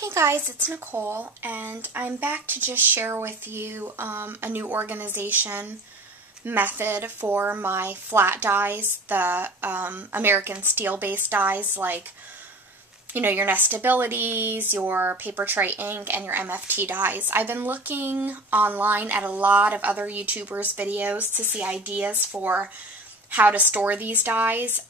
Hey guys, it's Nicole, and I'm back to just share with you a new organization method for my flat dies, the American steel-based dies, like, you know, your nestabilities, your paper tray ink, and your MFT dies. I've been looking online at a lot of other YouTubers' videos to see ideas for how to store these dies.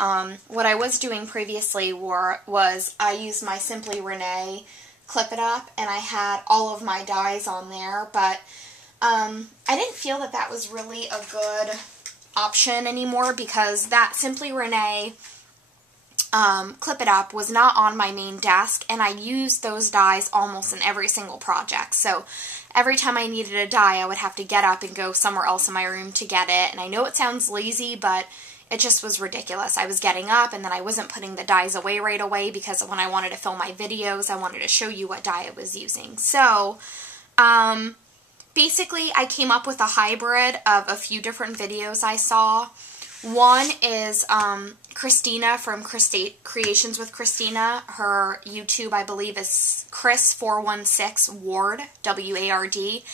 What I was doing previously was I used my Simply Renee Clip It Up, and I had all of my dies on there, but I didn't feel that that was really a good option anymore because that Simply Renee Clip It Up was not on my main desk, and I used those dies almost in every single project. So every time I needed a die, I would have to get up and go somewhere else in my room to get it. And I know it sounds lazy, but it just was ridiculous. I was getting up, and then I wasn't putting the dies away right away because when I wanted to film my videos, I wanted to show you what die I was using. So basically, I came up with a hybrid of a few different videos I saw. One is Christina from Creations with Christina. Her YouTube, I believe, is Chris416 Ward, W-A-R-D.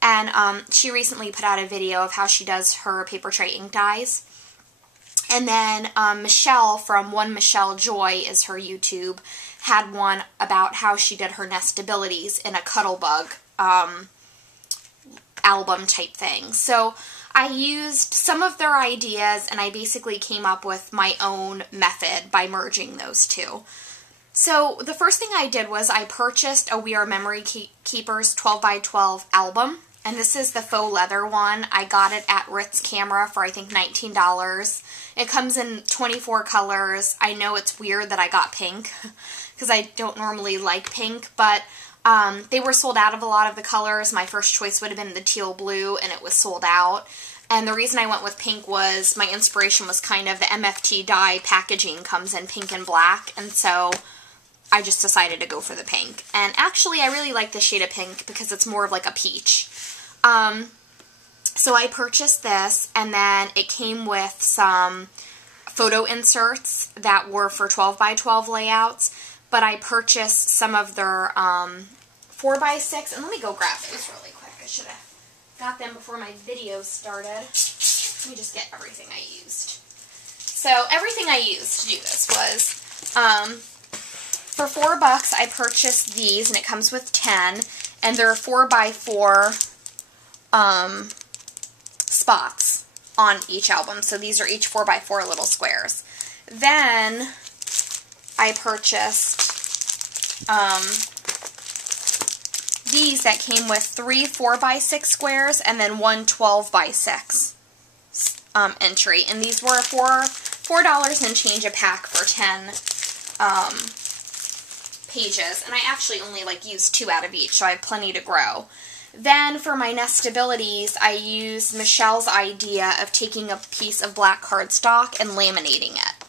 And she recently put out a video of how she does her paper tray ink dies. And then Michelle from One Michelle Joy is her YouTube, had one about how she did her nestabilities in a Cuttlebug album type thing. So I used some of their ideas, and I basically came up with my own method by merging those two. So the first thing I did was I purchased a We Are Memory Keepers 12x12 album, and this is the faux leather one. I got it at Ritz Camera for I think $19. It comes in 24 colors. I know it's weird that I got pink because I don't normally like pink, but they were sold out of a lot of the colors. My first choice would have been the teal blue, and it was sold out. And the reason I went with pink was my inspiration was kind of the MFT die packaging comes in pink and black, and so I just decided to go for the pink. And actually, I really like the shade of pink because it's more of like a peach. So I purchased this, and then it came with some photo inserts that were for 12x12 layouts, but I purchased some of their 4x6, and let me go grab those really quick. I should have got them before my video started. Let me just get everything I used. So everything I used to do this was, for $4 I purchased these, and it comes with 10, and they're 4x4 spots on each album. So these are each 4x4 little squares. Then I purchased these that came with 3 4x6 squares and then one 12x6 entry. And these were $4 and change a pack for 10 pages. And I actually only used 2 out of each, so I have plenty to grow. Then for my nestabilities, I used Michelle's idea of taking a piece of black cardstock and laminating it.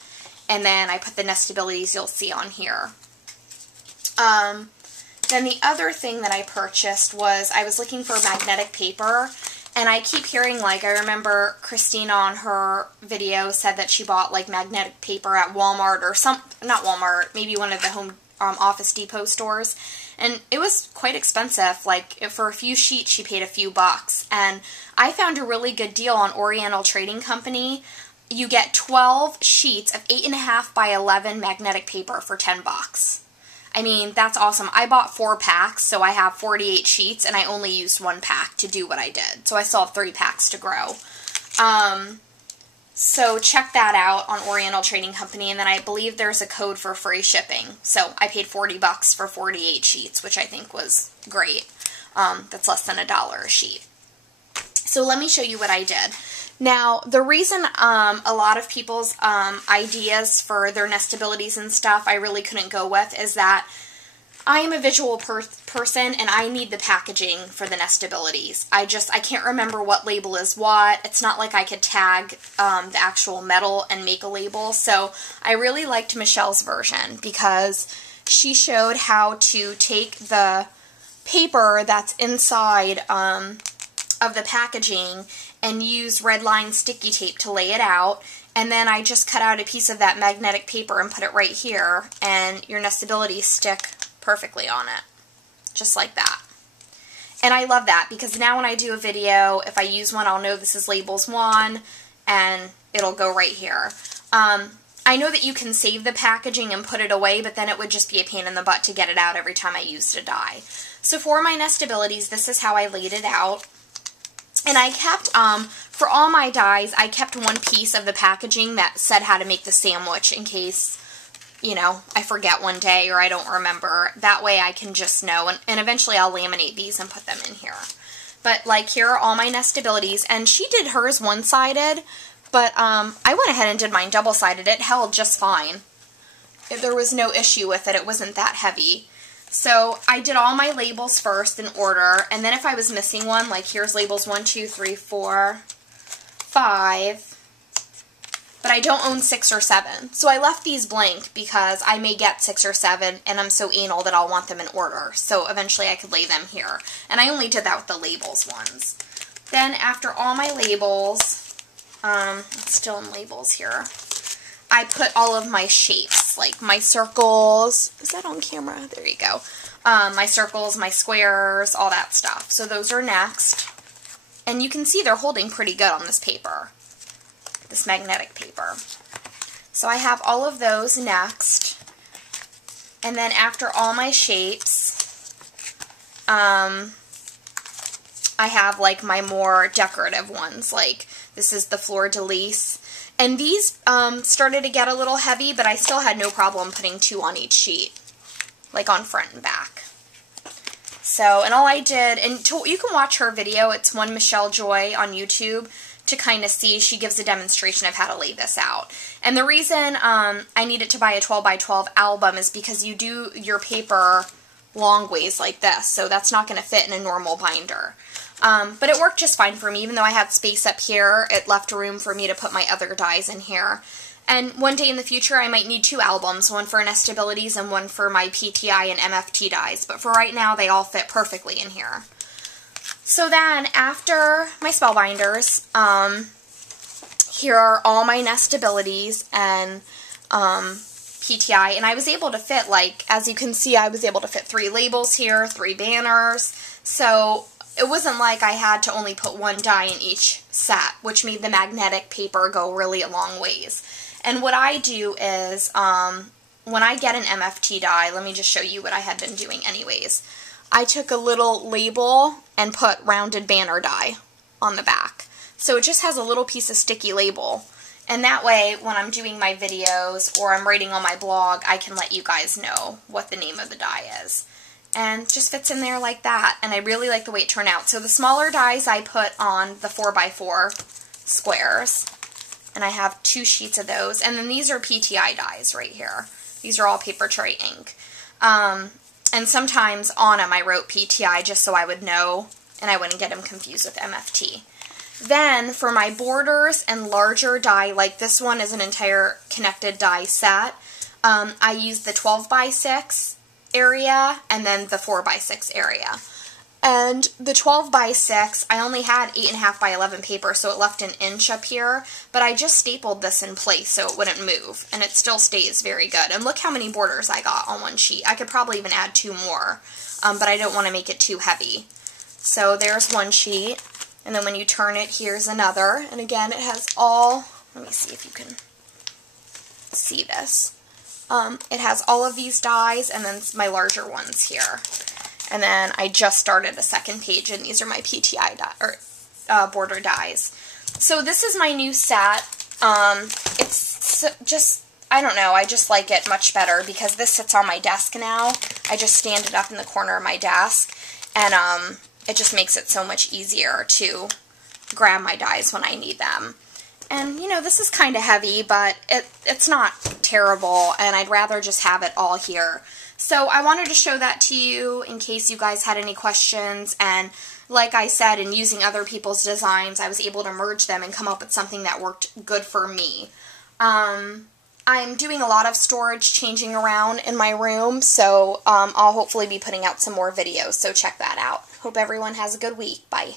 And then I put the nestabilities you'll see on here. Then the other thing that I purchased was I was looking for magnetic paper, and I keep hearing, I remember Christina on her video said that she bought magnetic paper at Walmart or not Walmart, maybe one of the home Office Depot stores, and it was quite expensive. For a few sheets she paid a few bucks, and I found a really good deal on Oriental Trading Company. You get 12 sheets of 8.5 by 11 magnetic paper for 10 bucks. I mean, that's awesome. I bought 4 packs, so I have 48 sheets, and I only used 1 pack to do what I did. So I still have 3 packs to grow. So check that out on Oriental Trading Company, and then I believe there's a code for free shipping. So I paid 40 bucks for 48 sheets, which I think was great. That's less than $1 a sheet. So let me show you what I did. Now, the reason a lot of people's ideas for their nestabilities and stuff I really couldn't go with is that I am a visual person, and I need the packaging for the nestabilities. I can't remember what label is what. It's not like I could tag the actual metal and make a label. So I really liked Michelle's version because she showed how to take the paper that's inside of the packaging and use red line sticky tape to lay it out, and then I just cut out a piece of that magnetic paper and put it right here, and your nestabilities stick perfectly on it. just like that. And I love that because now when I do a video, if I use one, I'll know this is labels 1, and it'll go right here. I know that you can save the packaging and put it away, but then it would just be a pain in the butt to get it out every time I used a die. So for my nestabilities, this is how I laid it out. And I kept, for all my dies, I kept one piece of the packaging that said how to make the sandwich in case, you know, I forget one day or I don't remember. That way I can just know, and eventually I'll laminate these and put them in here. But, like, here are all my nestabilities, and she did hers one-sided, but I went ahead and did mine double-sided. It held just fine. There was no issue with it. It wasn't that heavy. So I did all my labels first in order, and then if I was missing one, like here's labels 1, 2, 3, 4, 5, but I don't own 6 or 7. So I left these blank because I may get 6 or 7, and I'm so anal that I'll want them in order. So eventually I could lay them here. And I only did that with the labels ones. Then after all my labels, it's still in labels here, I put all of my shapes, like my circles. Is that on camera? There you go. My circles, my squares, all that stuff. So those are next. And you can see they're holding pretty good on this paper, this magnetic paper. So I have all of those next. And then after all my shapes, I have like my more decorative ones, like this is the fleur-de-lis. And these started to get a little heavy, but I still had no problem putting 2 on each sheet, like on front and back. So, and all I did, and you can watch her video, it's One Michelle Joy on YouTube, to kind of see, she gives a demonstration of how to lay this out. And the reason I needed to buy a 12 by 12 album is because you do your paper long ways like this, so that's not going to fit in a normal binder. But it worked just fine for me. Even though I had space up here, it left room for me to put my other dies in here. And one day in the future, I might need 2 albums, one for nestabilities and one for my PTI and MFT dies. But for right now, they all fit perfectly in here. So then, after my spellbinders, here are all my nestabilities and PTI. And I was able to fit, like, as you can see, I was able to fit 3 labels here, 3 banners. So it wasn't like I had to only put 1 die in each set, which made the magnetic paper go really a long ways. And what I do is, when I get an MFT die, let me just show you what I had been doing anyways. I took a little label and put rounded banner die on the back. So it just has a little piece of sticky label. And that way, when I'm doing my videos or I'm writing on my blog, I can let you guys know what the name of the die is. And just fits in there like that, and I really like the way it turned out. So the smaller dies I put on the 4x4 squares, and I have 2 sheets of those, and then these are PTI dies right here. These are all paper tray ink. And sometimes on them I wrote PTI just so I would know, and I wouldn't get them confused with MFT. Then for my borders and larger die, like this one is an entire connected die set, I used the 12 by 6 area and then the 4 by 6 area. And the 12 by 6, I only had 8.5 by 11 paper, so it left an inch up here, but I just stapled this in place so it wouldn't move, and it still stays very good. And look how many borders I got on one sheet. I could probably even add 2 more, but I don't want to make it too heavy. So there's one sheet, and then when you turn it, here's another, and again, it has all, let me see if you can see this. It has all of these dies, and then my larger ones here. And then I just started a second page, and these are my PTI border dies. So this is my new set. It's just, I don't know, I just like it much better because this sits on my desk now. I just stand it up in the corner of my desk, and it just makes it so much easier to grab my dies when I need them. And, you know, this is kind of heavy, but it's not terrible, and I'd rather just have it all here. So I wanted to show that to you in case you guys had any questions, and like I said, in using other people's designs, I was able to merge them and come up with something that worked good for me. I'm doing a lot of storage changing around in my room, so I'll hopefully be putting out some more videos, so check that out. Hope everyone has a good week. Bye.